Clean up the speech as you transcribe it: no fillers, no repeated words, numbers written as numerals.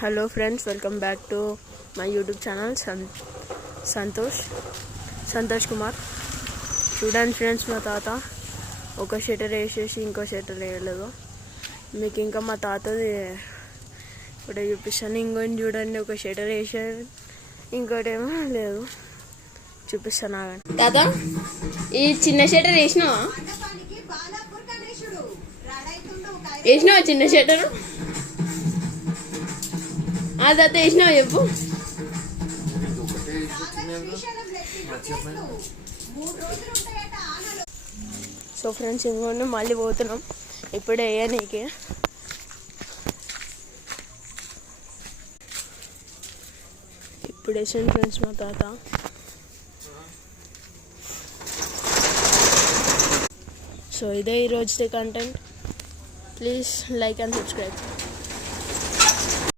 Hello friends, welcome back to my YouTube channel Santosh Kumar. చూడండి friends, మా తాత ఒక షట్టర్ వేసేసి ఇంకో షట్టర్ వేయలేదు. మీకు ఇంకా మా తాతది ఇప్పుడు చూపిస్తాను. ఇంకోటి చూడండి, ఒక షట్టర్ వేసాడు, ఇంకోటి ఏమో లేదు. చూపిస్తాను ఆగండి. తాత, ఈ చిన్న షట్టర్ వేసినావా? చిన్న షట్టరు తాత వేసినావా చెప్పు. సో ఫ్రెండ్స్, ఇంకొండి మళ్ళీ పోతున్నాం ఇప్పుడు వేయనీకి. ఇప్పుడు వేసాను ఫ్రెండ్స్ మా తాత. సో ఇదే ఈరోజు content. Please like and subscribe.